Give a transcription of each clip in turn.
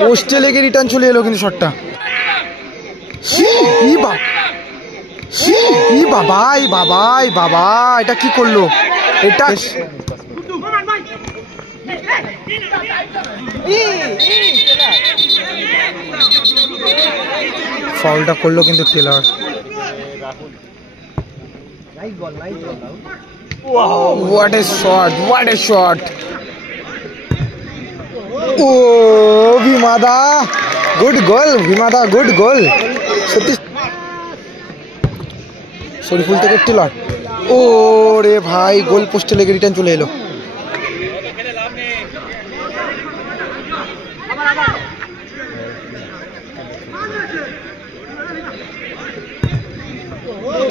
পোস্টে লেগে রিটার্ন চলে এলো কিন্তু শটটা। বাবা এটা কি করলো? এটা ফাউলটা করলো কিন্তু Taylor. What a shot! Oh, Vimada, good goal. সত্যি শরীফুল থেকে টেলর। ও রে ভাই, গোল পোস্টে লেগে রিটার্ন চলে এলো।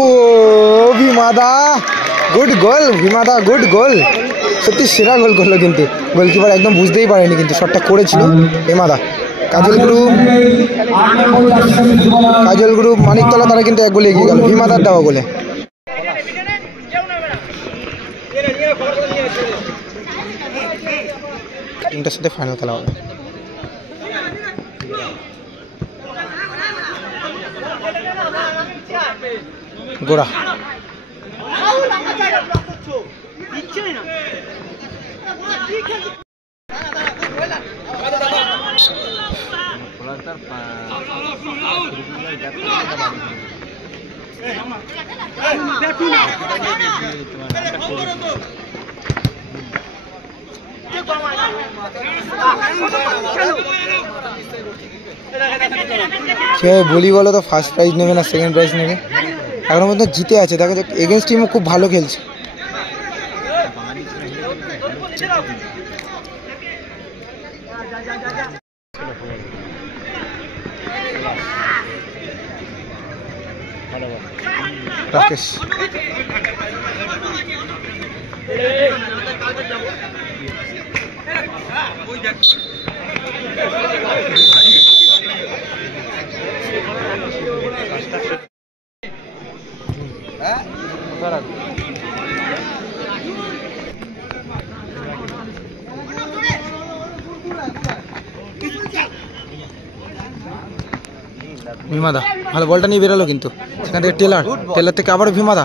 ও ভিমাদা, গুড গোল। সত্যি সেরা গোল করলো কিন্তু গোলকিপার একদম বুঝতেই পারেনি কিন্তু শটটা করেছিল ভিমাদা। কাজল গ্রুপ মানিকতলা তারা কিন্তু এক গোলে এগিয়ে গেল ভিমাদার দেওয়া গোলে। তিনটার সাথে ফাইনাল খেলা হবে। গোড়া বলি বলো তো, ফার্স্ট প্রাইজ নেবে না সেকেন্ড প্রাইজ নেবে? এখনো পর্যন্ত জিতে আছে, দেখা যাক। এগেনস্ট টিমও খুব ভালো খেলছে। রাকেশ ভিমাদা ভালো বলটা নিয়ে বেরোলো কিন্তু সেখান থেকে টেলার থেকে আবার ভিমাদা,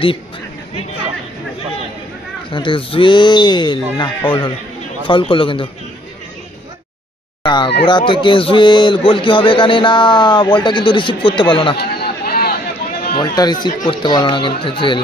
দীপ সেখান থেকে জুয়েল, না ফাউল করলো কিন্তু। গোড়া থেকে জুয়েল, গোল কি হবে এখানে? না, বলটা কিন্তু রিসিভ করতে পারলো না কিন্তু জুয়েল।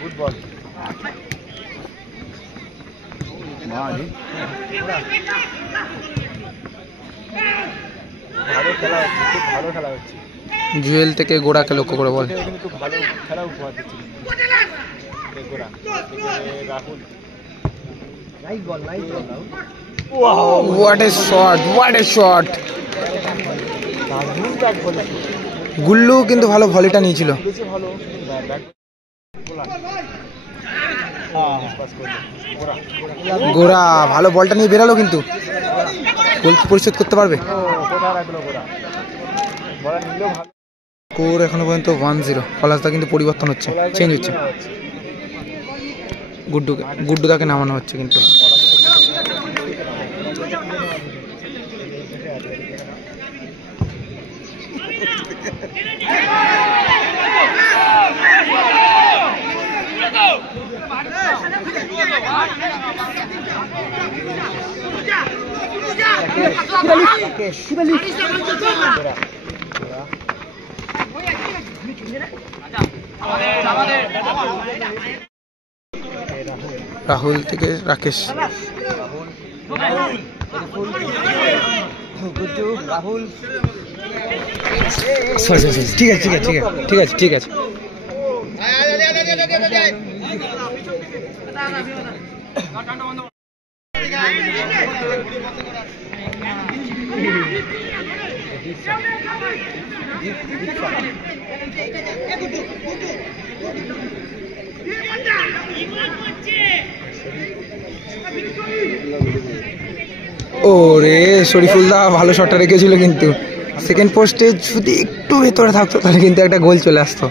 ফুটবল ভালো খেলা হচ্ছে। জুয়েল থেকে গোড়াকে লক্ষ্য করে বল, ভালো খেলা উপহার দিচ্ছে Rahul. What a shot! Gullu কিন্তু ভালো ভলিটা নিয়েছিল। গোড়া ভালো বলটা নিয়ে বেরালো কিন্তু গোল কি পরিশোধ করতে পারবে? স্কোর এখনো পর্যন্ত 1-0। ফলাসদা কিন্তু পরিবর্তন হচ্ছে, চেঞ্জ হচ্ছে। গুড্ডুদাকে নামানো হচ্ছে কিন্তু। রাহুল থেকে রাকেশ। রাহুল ঠিক আছে ঠিক আছে ঠিক আছে ঠিক আছে ঠিক আছে। ওরে শরীফুলদা ভালো শটটা রেখেছিল, কিন্তু সেকেন্ড পোস্টে যদি একটু ভেতরে থাকতো তাহলে কিন্তু একটা গোল চলে আসতো।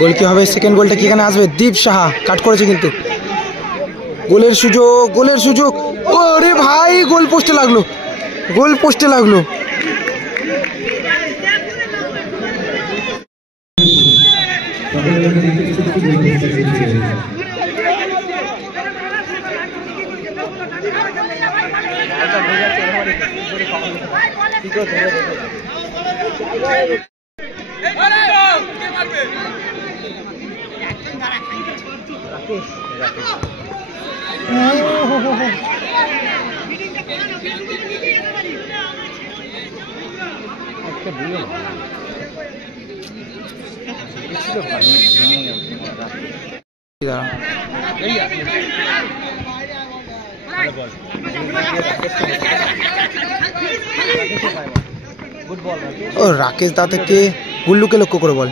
গোল কি হবে? সেকেন্ড গোলটা কি এখানে আসবে? দীপ সাহা কাট করেছে, কিন্তু গোলের সুযোগ, গোলের সুযোগ। ওরে ভাই গোল পোস্টে লাগলো, গোল পোস্টে লাগলো। ও রাকেশ দা থেকে গুল্লুকে লক্ষ্য করে বল।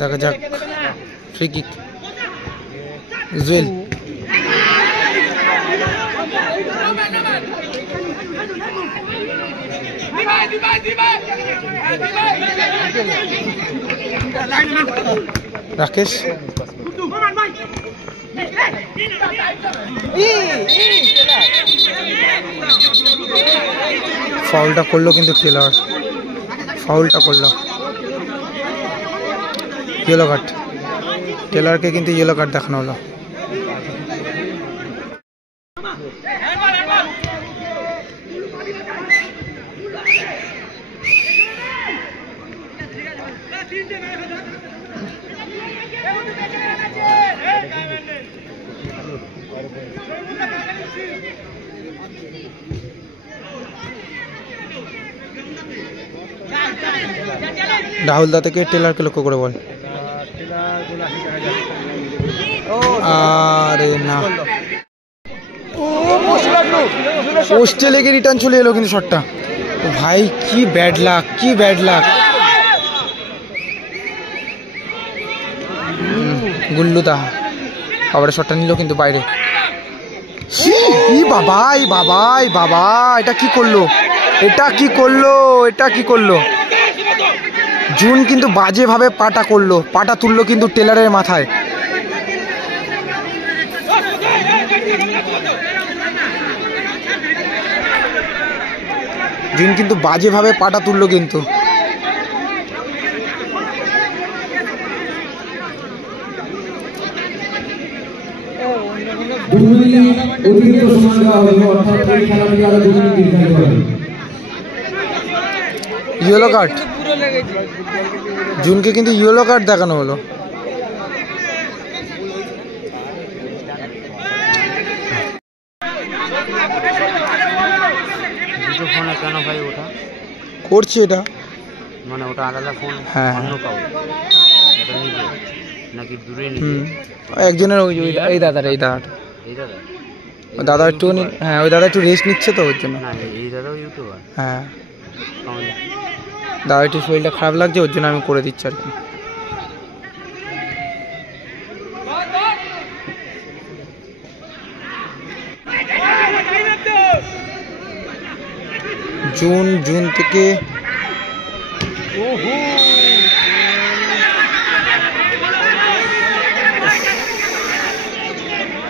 দেখা যাক ফ্রি কিক জুয়েল। রাকেশ ফাউলটা করলো, কিন্তু টেলর ফাউলটা করলো। ইয়েলো কার্ড, টেলরকে কিন্তু ইয়েলো কার্ড দেখানো হলো। রাহুল দা থেকে টেলরকে লক্ষ্য করে বল। আরে না, পোস্টে লেগে রিটার্ন চলে এলো কিন্তু শটটা। ভাই কি ব্যাড লাক, কি ব্যাড লাক। গুল্লু দা আবার শটটা নিল কিন্তু বাইরে। বাবাই বাবাই বাবা, এটা কি করলো, এটা কি করলো, এটা কি করলো। জুন কিন্তু বাজেভাবে পাটা করলো, পাটা তুললো কিন্তু টেলরের মাথায়। জুন কিন্তু বাজেভাবে পাটা তুললো কিন্তু। ইয়েলো কার্ড, জুনকে কিন্তু ইয়েলো কার্ড দেখানো হলো। কেন ভাই ওটা করছি, এটা মানে ওটা আলাদা ফোন। হ্যাঁ নাকি দূরে একজনের এই দাদার, এই দাদাটা, দাদা একটু, হ্যাঁ ওই দাদা একটু রেস্ট নিচ্ছে তো ওর জন্য। এই দাদা ইউটিউবার, হ্যাঁ দাদা একটু শরীরটা খারাপ লাগছে ওর জন্য আমি করে দিচ্ছি আর কি। জুন থেকে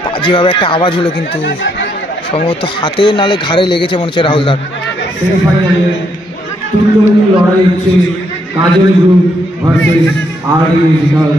বাজেভাবে একটা আওয়াজ হলো, কিন্তু সম্ভবত হাতে নালে ঘাড়ে লেগেছে মনে হচ্ছে রাহুলদার। সেমিফাইনালে তুল্যমূল লড়াই হচ্ছে কাজল গ্রুপ ভার্সেস আর মিউজিক্যাল।